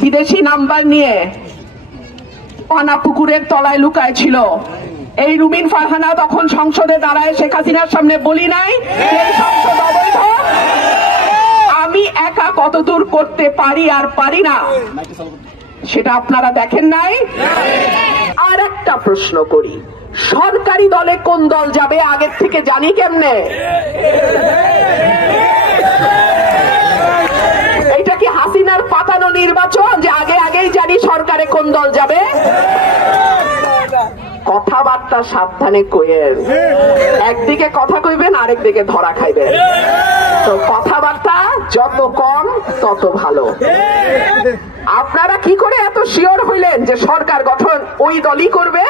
বিদেশি নাম্বার নিয়ে পানা পুকুরের তলায় লুকায় ছিল এই রুবিন ফারহানা তখন সংসদে দাঁড়ায়, শেখ হাসিনার সামনে বলি নাই আমি একা কতদূর করতে পারি আর পারি না? সেটা আপনারা দেখেন নাই? আর একটা প্রশ্ন করি, সরকারি দলে কোন দল যাবে, আগের থেকে জানি কেমনে এটা কি হাসিনার নির্বাচন যে আগে আগেই জানি সরকারে কোন দল যাবে? কথাবার্তা সাবধানে কইেন একদিকে কথা কইবেন, আরেকদিকে ধরা খাইবেন। তো কথাবার্তা যত কম, তত ভালো। আপনারা কি করে এত শিওর হইলেন যে সরকার গঠন ওই দলই করবে?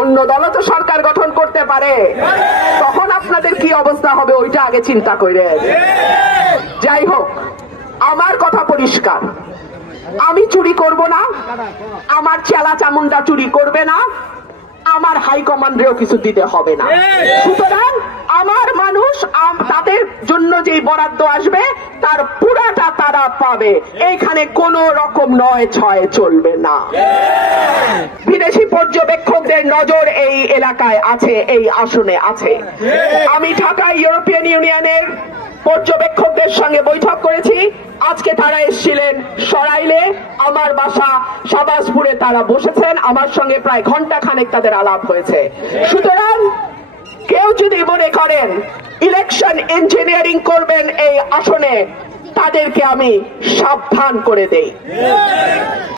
অন্য দলও তো সরকার গঠন করতে পারে। তখন আপনাদের কি অবস্থা হবে, ওইটা আগে চিন্তা করেন যাই হোক আমার কথা পরিষ্কার। আমি চুরি করব না, আমার চেলা চামুন্ডা চুরি করবে না, আমার হাইকমান্ডেও কিছু দিতে হবে না। সুতরাং আমার মানুষ যেই বরাদ্দ আসবে, তার পুরাটা তারা পাবে। এইখানে কোন রকম নয়, ছয় চলবে না। বিদেশি পর্যবেক্ষকদের নজর এই এলাকায় আছে, এই আসনে আছে। আমি ঢাকা ইউরোপিয়ান ইউনিয়নের পর্যবেক্ষকদের সঙ্গে বৈঠক করেছি। আজকে তারা এসেছিলেন সরাইলে। আমার বাসা সাবাসপুরে তারা বসেছেন। আমার সঙ্গে প্রায় ঘণ্টা খানেক তাদের আলাপ হয়েছে। সুতরাং কেউ যদি মনে করেন ইলেকশন ইঞ্জিনিয়ারিং করবেন এই আসনে তাদেরকে আমি সাবধান করে দেই।